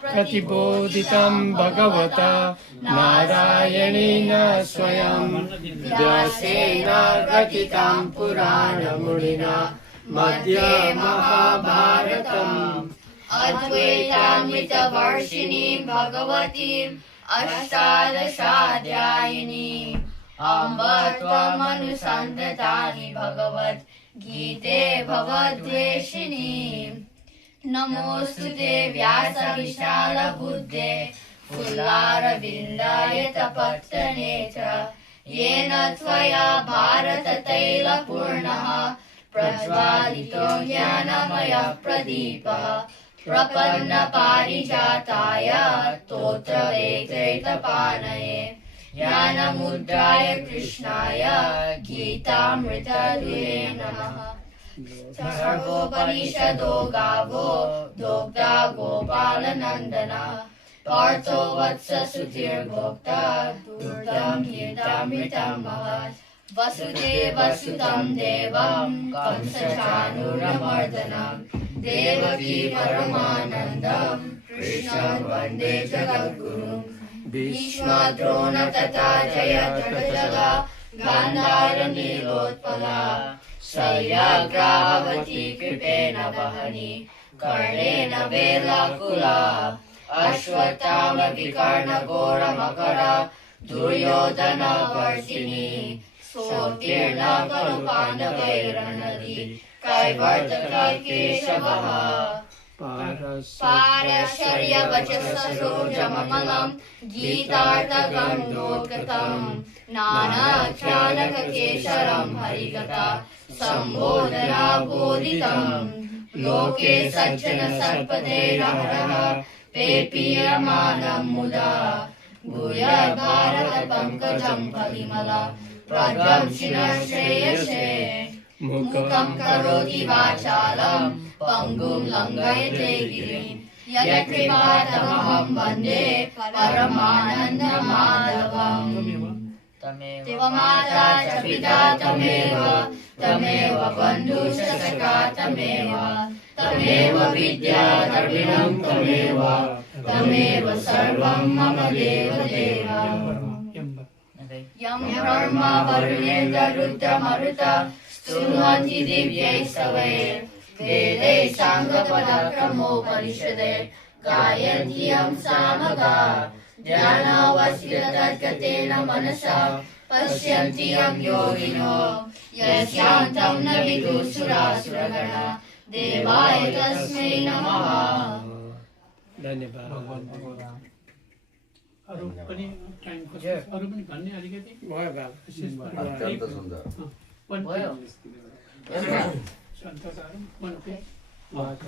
प्रतिबोधितं भगवता नारायणेन स्वयं व्यासेन ग्रथितं पुराणमुनिना मध्ये महाभारतम् अद्वैतामृतवर्षिणीं भगवतीम् अष्टादशाध्यायिनीम् अम्ब त्वमनुसन्धतानि भगवद्गीते भवद्वेषिणीम् नमोऽस्तुते व्यासविशालबुद्धे फुल्लारविन्दायतपत्तने च येन त्वया भारततैलपूर्णः प्रज्वालितो ज्ञानमयः प्रदीपः प्रपन्नपारिजाताय स्तोत्रवेत्रैकपाणये ज्ञानमुद्राय कृष्णाय गीतामृतदुहे नमः। सर्वोपनिषदो गावो दोग्धा गोपालनन्दना पार्थो वत्स सुधीर्भोक्ता दुर्गं गीतामृतं महत् वसुदेवसुतं देवं कंसचाणूरमर्दनं देवकी परमानन्दं कृष्णं वन्दे जगद्गुरुं भीष्मद्रोण तथा जयद्रथजला गान्धारनीलोत्पला शल्यग्रावती कृपेण वहनी कर्णेन वेलाकुला अश्वत्थामविकर्णघोरमकरा दुर्योधनवर्षिणी सोत्तीर्ण खलु पाण्डवैर्नदी कैवर्तककेशवः पारशर्यवचसरोजममलं गीतार्थगन्धोद्गतं नानाख्यानककेशरं हरिकथा सम्बोधना बोधितं लोके सज्जन सर्पदैरहरः पेपीयमानं मुदा भूयात् भारत पंकजं फलिमला प्रदंशिनः श्रेयसे मुखं करोति वाचालं पंगुं लङ्घयते गिरिं यत्कृपातमहं वन्दे परमानन्दमाधवम् तमेव माता च पिता तमेव बन्धुश्च सखा तमेव विद्या द्रविणं तमेव सर्वं मम देवदेव यं ब्रह्मा वरुणेन्द्र रुद्रमरुता स्तुवन्ति दिव्यैः स्तवैः वेदैः साङ्गपदक्रमोपनिषदे गायन्ति यं सामगा ध्यानावस्थिततद्गतेन मनसा पश्यन्ति यं योगिनो यस्यान्तं न विदुः सुरासुरगणा देवाय तस्मै नमः। धन्यवाद। अरू पनि भन्ने अलिकति अत्यन्त सुन्दर भयो सन्तोषहरू